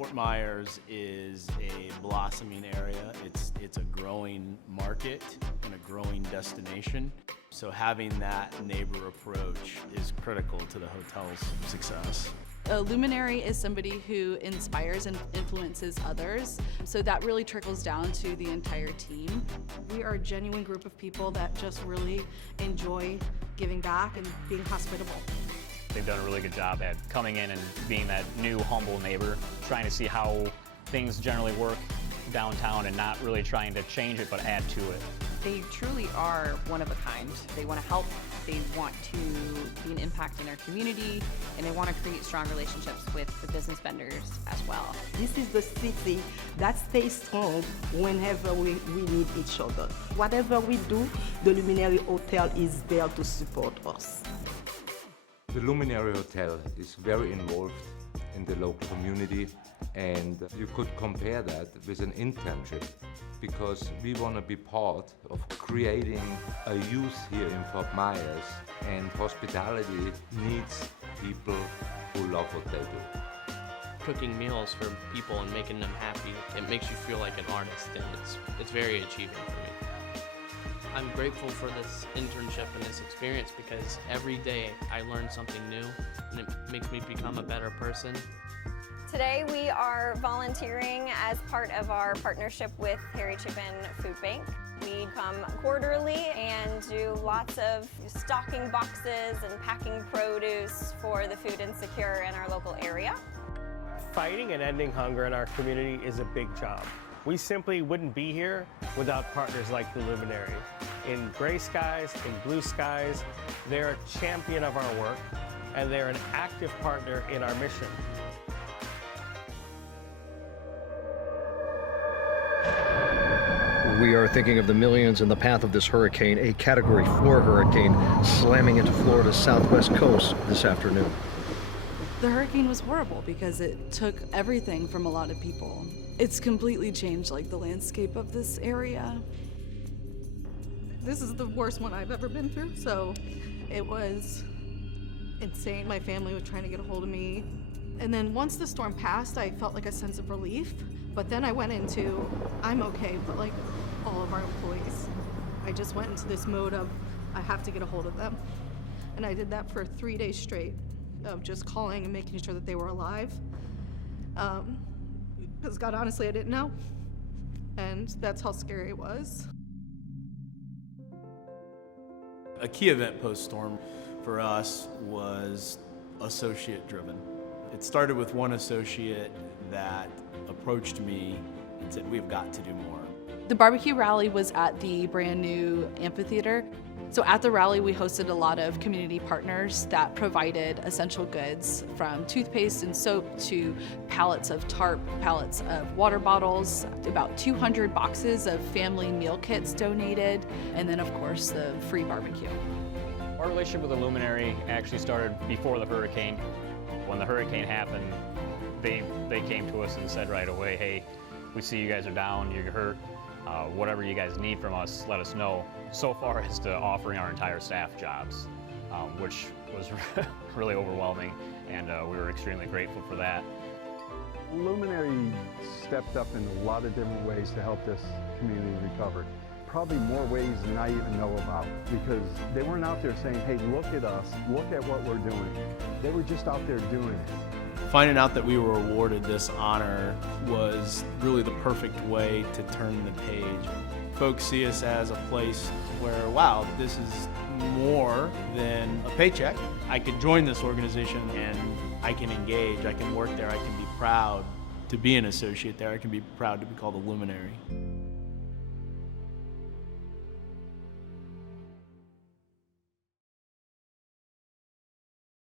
Fort Myers is a blossoming area. It's a growing market and a growing destination. So having that neighbor approach is critical to the hotel's success. A luminary is somebody who inspires and influences others, so that really trickles down to the entire team. We are a genuine group of people that just really enjoy giving back and being hospitable. They've done a really good job at coming in and being that new, humble neighbor, trying to see how things generally work downtown and not really trying to change it, but add to it. They truly are one of a kind. They want to help, they want to be an impact in their community, and they want to create strong relationships with the business vendors as well. This is the city that stays strong whenever we need each other. Whatever we do, the Luminary Hotel is there to support us. The Luminary Hotel is very involved in the local community, and you could compare that with an internship, because we want to be part of creating a youth here in Fort Myers, and hospitality needs people who love what they do. Cooking meals for people and making them happy, it makes you feel like an artist, and it's very achieving for me. I'm grateful for this internship and this experience because every day I learn something new and it makes me become a better person. Today we are volunteering as part of our partnership with Chapin Food Bank. We come quarterly and do lots of stocking boxes and packing produce for the food insecure in our local area. Fighting and ending hunger in our community is a big job. We simply wouldn't be here without partners like the Luminary. In gray skies, in blue skies, they're a champion of our work, and they're an active partner in our mission. We are thinking of the millions in the path of this hurricane, a Category 4 hurricane slamming into Florida's southwest coast this afternoon. The hurricane was horrible because it took everything from a lot of people. It's completely changed the landscape of this area. This is the worst one I've ever been through, so it was insane. My family was trying to get a hold of me. And then once the storm passed, I felt like a sense of relief. But then I went into, I'm okay, but all of our employees. I just went into this mode of, I have to get a hold of them. And I did that for 3 days straight of just calling and making sure that they were alive. Because God, honestly, I didn't know. And that's how scary it was. A key event post-storm for us was associate-driven. It started with one associate that approached me and said, we've got to do more. The barbecue rally was at the brand new amphitheater. So at the rally, we hosted a lot of community partners that provided essential goods, from toothpaste and soap to pallets of tarp, pallets of water bottles, about 200 boxes of family meal kits donated, and then of course the free barbecue. Our relationship with the Luminary actually started before the hurricane. When the hurricane happened, they came to us and said right away, hey, we see you guys are down, you're hurt, whatever you guys need from us, let us know. So far as to offering our entire staff jobs, which was really overwhelming, and we were extremely grateful for that. Luminary stepped up in a lot of different ways to help this community recover. Probably more ways than I even know about, because they weren't out there saying, hey, look at us, look at what we're doing. They were just out there doing it. Finding out that we were awarded this honor was really the perfect way to turn the page. Folks see us as a place where, wow, this is more than a paycheck. I could join this organization and I can engage, I can work there, I can be proud to be an associate there, I can be proud to be called a Luminary.